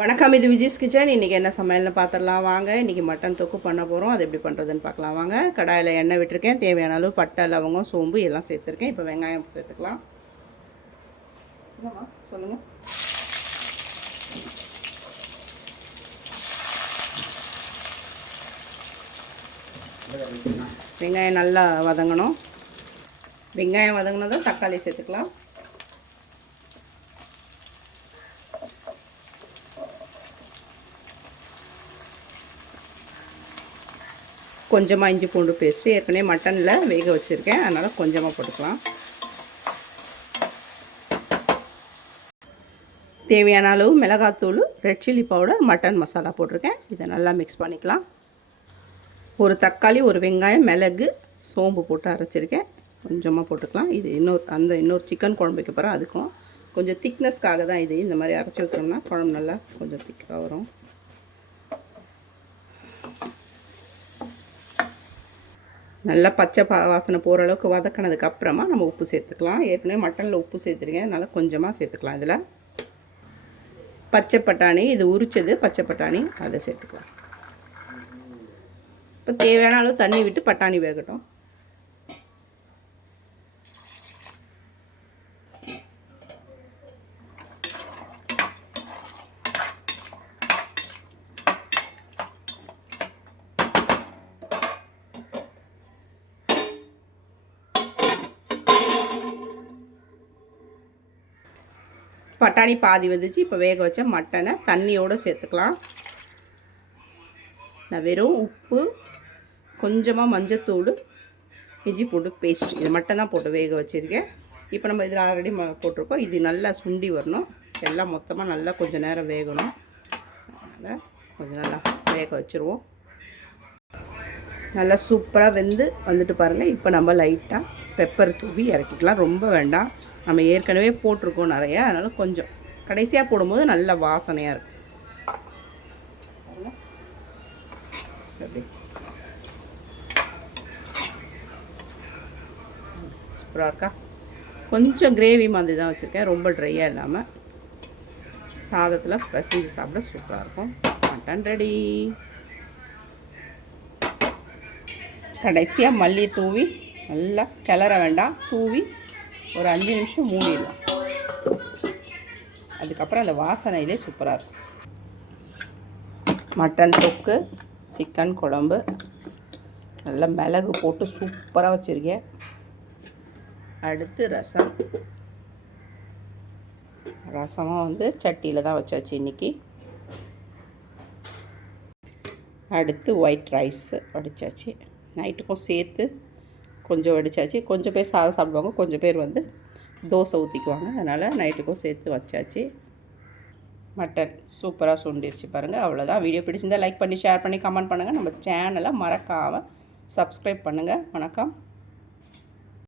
வணக்கம், இது விஜய்ஸ் கிச்சன். இன்றைக்கி என்ன சமையல்னு பார்த்துடலாம் வாங்க. இன்றைக்கி மட்டன் தொக்கு பண்ண போகிறோம். அது எப்படி பண்ணுறதுன்னு பார்க்கலாம் வாங்க. கடாயில் எண்ணெய் விட்டுருக்கேன். தேவையான அளவு பட்டை, லவங்கம், சோம்பு எல்லாம் சேர்த்துருக்கேன். இப்போ வெங்காயம் சேர்த்துக்கலாம். சொல்லுங்கள். வெங்காயம் நல்லா வதங்கணும். வெங்காயம் வதங்கினதும் தக்காளி சேர்த்துக்கலாம். கொஞ்சமாக இஞ்சி பூண்டு பேஸ்ட்டு ஏற்கனவே மட்டனில் வேக வச்சுருக்கேன், அதனால் கொஞ்சமாக போட்டுக்கலாம். தேவையான அளவு மிளகாத்தூள், red chilli powder, mutton masala போட்டிருக்கேன். இதை நல்லா மிக்ஸ் பண்ணிக்கலாம். ஒரு தக்காளி, ஒரு வெங்காயம், மிளகு, சோம்பு போட்டு அரைச்சிருக்கேன். கொஞ்சமாக போட்டுக்கலாம். இது இன்னொரு சிக்கன் குழம்பு வைக்க போகிறேன். அதுக்கும் கொஞ்சம் திக்னஸ்க்காக தான் இது. இந்த மாதிரி அரைச்சி வைக்கணும்னா குழம்பு நல்லா கொஞ்சம் திக்காக வரும். நல்லா பச்சை வாசனை போகிற அளவுக்கு வதக்கினதுக்கப்புறமா நம்ம உப்பு சேர்த்துக்கலாம். ஏற்கனவே மட்டனில் உப்பு சேர்த்துருக்கேன், அதனால் கொஞ்சமாக சேர்த்துக்கலாம். இதில் பச்சை பட்டாணி, இது உரிச்சது பச்சை பட்டாணி, அதை சேர்த்துக்கலாம். இப்போ தேவையான அளவு தண்ணி விட்டு பட்டாணி வேகட்டும். பட்டாணி பாதி வந்துச்சு. இப்போ வேக வச்ச மட்டனை தண்ணியோடு சேர்த்துக்கலாம். நான் வெறும் உப்பு, கொஞ்சமாக மஞ்சத்தூள், இஞ்சி பூண்டு பேஸ்ட் இது மட்டும் தான் போட்டு வேக வச்சுருக்கேன். இப்போ நம்ம இதில் ஆல்ரெடி போட்டிருக்கோம். இது நல்லா சுண்டி வரணும். எல்லாம் மொத்தமாக நல்லா கொஞ்சம் நேரம் வேகணும். அதனால் கொஞ்சம் நல்லா வேக வச்சுருவோம். நல்லா சூப்பராக வந்துட்டு பாருங்கள். இப்போ நம்ம லைட்டாக பெப்பர் தூவி இறக்கிக்கலாம். ரொம்ப வேண்டாம், நம்ம ஏற்கனவே போட்டிருக்கோம் நிறையா, அதனால் கொஞ்சம் கடைசியாக போடும்போது நல்ல வாசனையாக இருக்கும். சூப்பராக இருக்கா? கொஞ்சம் கிரேவி மாதிரி தான் வச்சுருக்கேன், ரொம்ப ட்ரையாக இல்லாமல். சாதத்தில் பிசைஞ்சு சாப்பிட சூப்பராக இருக்கும். Mutton ready. கடைசியாக மல்லி தூவி நல்லா கிளற வேண்டாம், தூவி ஒரு 5 நிமிஷம் மூடிடலாம். அதுக்கப்புறம் அந்த வாசனையிலே சூப்பராக இருக்கும். மட்டன் தொக்கு, சிக்கன் குழம்பு, நல்லா மிளகு போட்டு சூப்பராக வச்சுருக்கேன். அடுத்து ரசமாக சட்டியில் தான் வச்சாச்சு இன்றைக்கி. அடுத்து ஒயிட் ரைஸ் வடித்தாச்சு. நைட்டுக்கும் சேர்த்து கொஞ்சம் வடித்தாச்சு. கொஞ்சம் பேர் சாதம் சாப்பிடுவாங்க, கொஞ்சம் பேர் தோசை ஊற்றிக்குவாங்க. அதனால் நைட்டுக்கும் சேர்த்து வச்சாச்சு. மட்டன் சூப்பராக சுண்டிருச்சு பாருங்கள். அவ்வளோதான். வீடியோ பிடிச்சிருந்தால் லைக் பண்ணி, ஷேர் பண்ணி, கமெண்ட் பண்ணுங்கள். நம்ம சேனலை மறக்காமல் சப்ஸ்கிரைப் பண்ணுங்கள். வணக்கம்.